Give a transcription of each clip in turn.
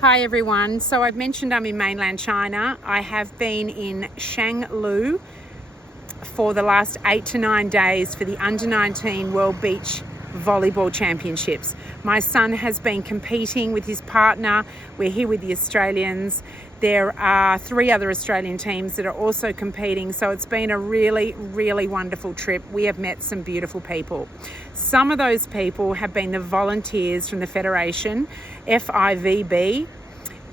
Hi everyone. So I've mentioned I'm in mainland China. I have been in Shangluo for the last 8 to 9 days for the Under 19 World Beach Volleyball Championships. My son has been competing with his partner. We're here with the Australians. There are 3 other Australian teams that are also competing. So it's been a really, really wonderful trip. We have met some beautiful people. Some of those people have been the volunteers from the Federation, FIVB,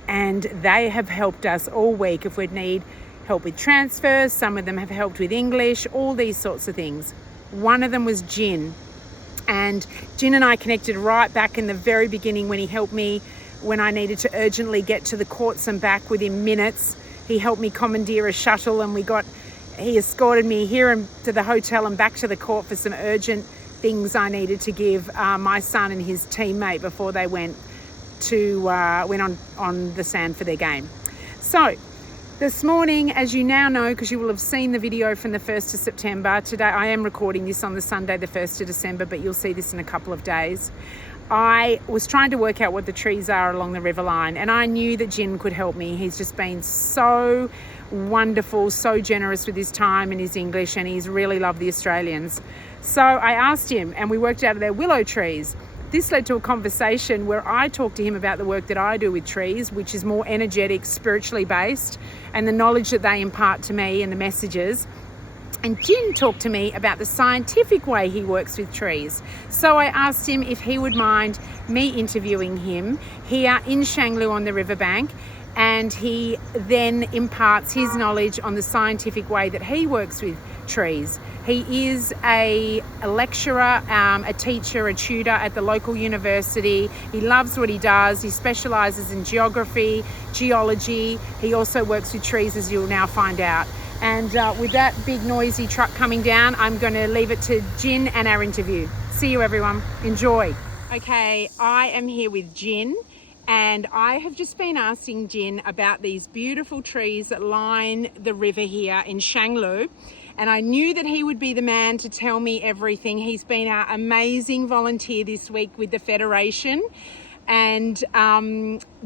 and they have helped us all week if we need help with transfers. Some of them have helped with English, all these sorts of things. One of them was Jin. And Jin and I connected right back in the very beginning when he helped me when I needed to urgently get to the courts and back within minutes. He helped me commandeer a shuttle and he escorted me here and to the hotel and back to the court for some urgent things I needed to give my son and his teammate before they went on the sand for their game. So this morning, as you now know, because you will have seen the video from the 1st of September, today I am recording this on the Sunday, the 1st of December, but you'll see this in a couple of days. I was trying to work out what the trees are along the river line, and I knew that Jin could help me. He's just been so wonderful, so generous with his time and his English, and he's really loved the Australians. So I asked him, and we worked out their willow trees. This led to a conversation where I talked to him about the work that I do with trees, which is more energetic, spiritually based, and the knowledge that they impart to me and the messages. And Jin talked to me about the scientific way he works with trees. So I asked him if he would mind me interviewing him here in Shangluo on the riverbank, and he then imparts his knowledge on the scientific way that he works with trees. He is a lecturer, a teacher, a tutor at the local university. He loves what he does. He specialises in geography, geology. He also works with trees, as you'll now find out. And with that big noisy truck coming down, I'm going to leave it to Jin and our interview. See you everyone. Enjoy. Okay, I am here with Jin, and I have just been asking Jin about these beautiful trees that line the river here in Shangluo. And I knew that he would be the man to tell me everything. He's been our amazing volunteer this week with the Federation. And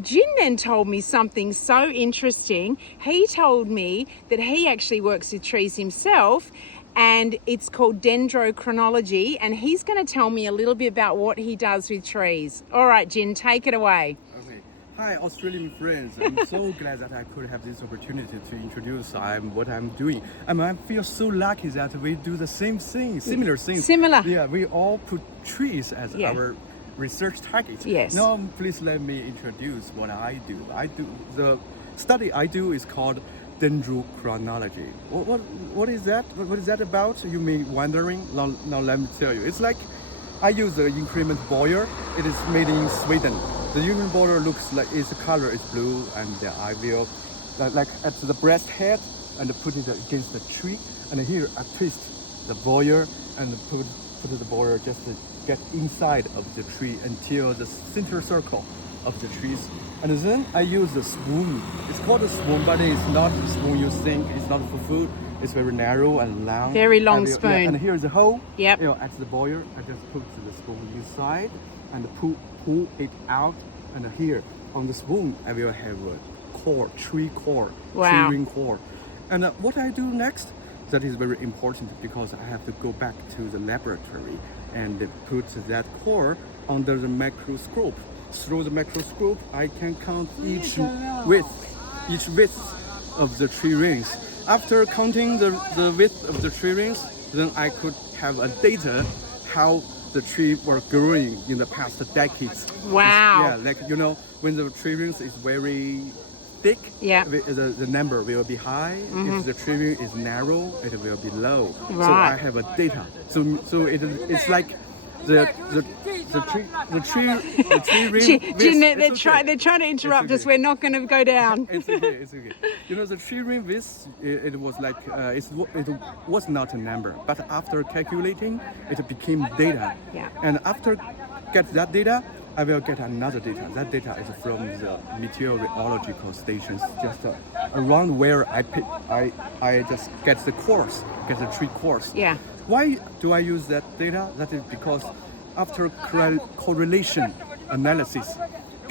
Jin then told me something so interesting. He told me that he actually works with trees himself, and it's called dendrochronology, and he's going to tell me a little bit about what he does with trees. All right, Jin, take it away. Okay. Hi, Australian friends. I'm so glad that I could have this opportunity to introduce what I'm doing. I feel so lucky that we do the same thing, similar things. Similar. Yeah, we all put trees as our research target. Yes. Now, please let me introduce what I do. The study I do is called dendrochronology. What is that? What is that about? You may wondering? Now let me tell you. It's like I use the increment boiler. It is made in Sweden. The increment boiler looks like its color is blue, and I will like at the breast head and put it against the tree. And here I twist the boiler and put the boiler just to get inside of the tree until the center circle of the trees. And then I use the spoon. It's called a spoon, but it's not the spoon you think. It's not for food. It's very narrow and long. Very long spoon. Yeah, and here's the hole. Yep. At the boiler, I just put the spoon inside and pull it out. And here on the spoon, I will have a core, tree core, wow. tree ring core. And what I do next, that is very important because I have to go back to the laboratory and put that core under the microscope. Through the microscope, I can count each width of the tree rings. After counting the width of the tree rings, then I could have a data how the tree were growing in the past decades. Wow. When the tree rings is very thick, the number will be high. Mm-hmm. If the tree ring is narrow, it will be low. Right. So I have a data. So it's like the tree ring. Jin, they're trying to interrupt us. We're not going to go down. It's okay. The tree ring width, it was like it was not a number, but after calculating, it became data. Yeah. And after get that data, I will get another data. That data is from the meteorological stations just around where I just get the tree course. Yeah. Why do I use that data? That is because after correlation analysis,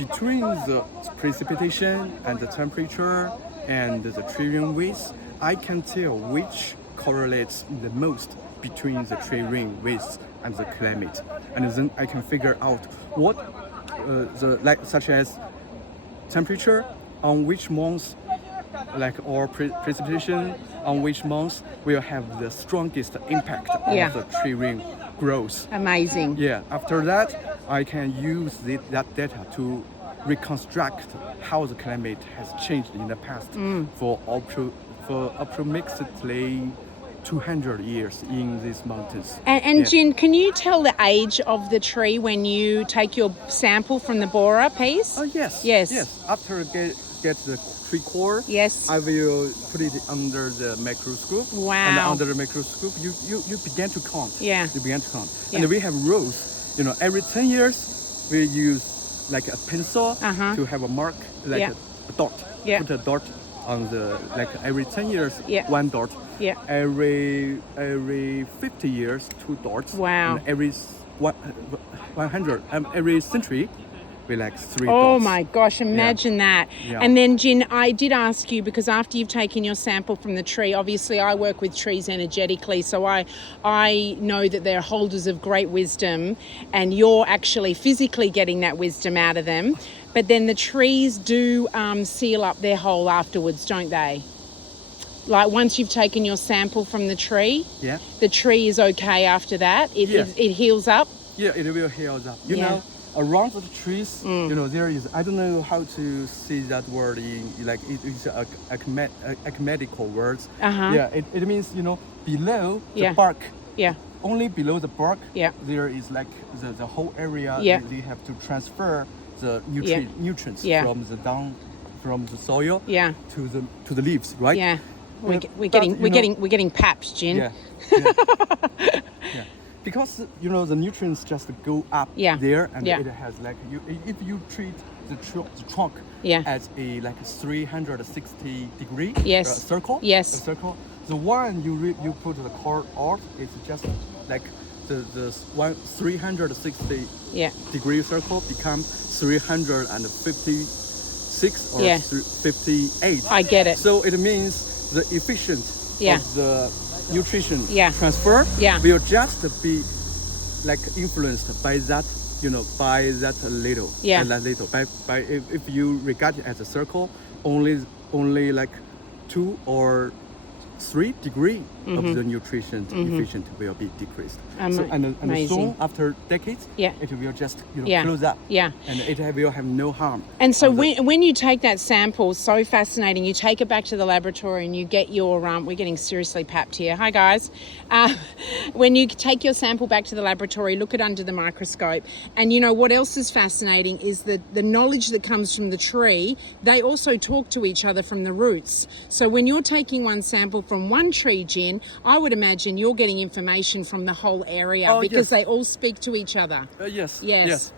between the precipitation and the temperature and the tree ring width, I can tell which correlates the most between the tree ring width and the climate, and then I can figure out what such as temperature on which month, or precipitation on which month will have the strongest impact on the tree ring growth. Amazing. Yeah. After that, I can use that data to reconstruct how the climate has changed in the past for approximately 200 years in these mountains. And Jin, can you tell the age of the tree when you take your sample from the borer piece? Oh, yes. Yes. Yes. After get the tree core, yes, I will put it under the microscope. Wow. And under the microscope, you begin to count. Yeah. You begin to count. Yeah. And we have rows. Every 10 years, we use like a pencil to have a mark, like a dot. Yeah. Put a dot on the, like every 10 years, one dot. Yeah. Every 50 years, 2 dots. Wow. And every 100, every century, we like 3 dots. Oh my gosh, imagine that. Yeah. And then Jin, I did ask you, because after you've taken your sample from the tree, obviously I work with trees energetically, so I know that they're holders of great wisdom, and you're actually physically getting that wisdom out of them. But then the trees do seal up their hole afterwards, don't they? Like once you've taken your sample from the tree, the tree is okay after that. It heals up. Yeah, it will heal up. You know, around the trees, there is, I don't know how to say that word in, like it's a medical words. Yeah, it means, below the bark. Yeah. Only below the bark, Yeah. there is like the whole area. Yeah. They have to transfer the nutrients from the soil to the leaves, right? Yeah. We're getting paps, Jin. Yeah. Yeah. Because the nutrients just go up there, and it has like if you treat the trunk as a 360 degree circle. Yes. A circle. The one you put the cord out, it's just like the 360 degree circle become 356 or 58. I get it. So it means the efficiency of the nutrition transfer will just be like influenced by that, by that little. By that little. By if you regard it as a circle, only like 2 or 3 degrees of the nutrition efficient will be decreased. So, and soon after decades, it will just close up. Yeah. And it will have no harm. And so when you take that sample, so fascinating, you take it back to the laboratory and you get your we're getting seriously papped here. Hi guys. When you take your sample back to the laboratory, look it under the microscope, and what else is fascinating is the knowledge that comes from the tree. They also talk to each other from the roots. So when you're taking one sample from one tree, Jin, I would imagine you're getting information from the whole area because they all speak to each other. Yes,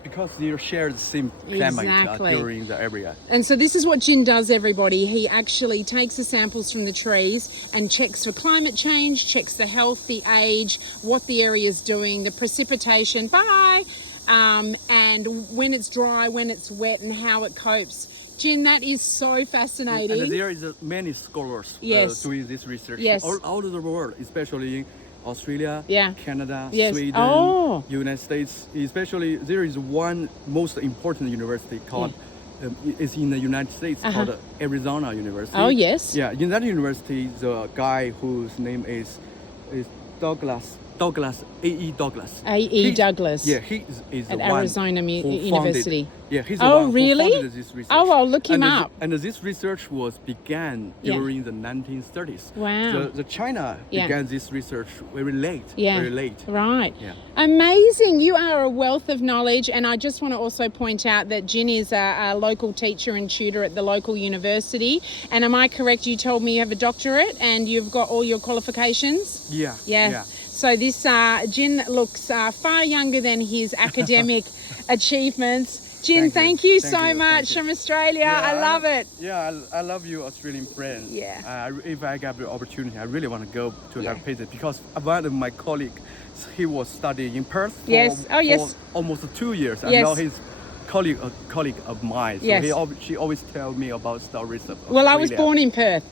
because they share the same climate during the area. And so this is what Jin does, everybody. He actually takes the samples from the trees and checks for climate change, checks the health, the age, what the area is doing, the precipitation, and when it's dry, when it's wet, and how it copes. Jin, that is so fascinating. And there is many scholars doing this research all over the world, especially in Australia, Canada, Sweden, United States. Especially there is one most important university called is in the United States called Arizona University. Oh yes. Yeah, in that university, the guy whose name is Douglas. A.E. Douglas. A.E. Douglas. Yeah, he is at the one Arizona University. He's the one who founded this research. Oh, I'll look him up. And this research was began during the 1930s. Wow. The China began this research very late. Very late. Right. Yeah. Amazing. You are a wealth of knowledge, and I just want to also point out that Jin is a local teacher and tutor at the local university. And am I correct? You told me you have a doctorate and you've got all your qualifications? Yeah. So this Jin looks far younger than his academic achievements. Jin, thank you so much from Australia. I love it. Yeah, I love you, Australian friend. Yeah. If I get the opportunity, I really want to go to that place because one of my colleagues, he was studying in Perth for almost 2 years, and now he's colleague of mine. So Yes. she always tell me about stories of Well, I was Australia. born in Perth.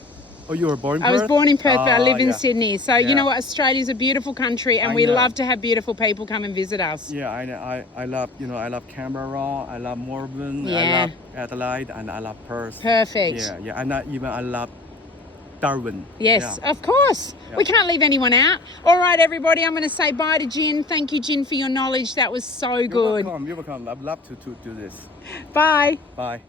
Oh, you were born in I was Perth? born in Perth, but I live in yeah. Sydney. So, you Yeah. know what? Australia's a beautiful country and I we know. love to have beautiful people come and visit us. Yeah, I love, I love Canberra, I love Melbourne, I Yeah. love Adelaide, and I love Perth. Perfect. Yeah, and I love Darwin. Yes, Yeah. of course. Yeah. We can't leave anyone out. All right, everybody, I'm going to say bye to Jin. Thank you, Jin, for your knowledge. That was so good. You're welcome. I'd love to do this. Bye. Bye.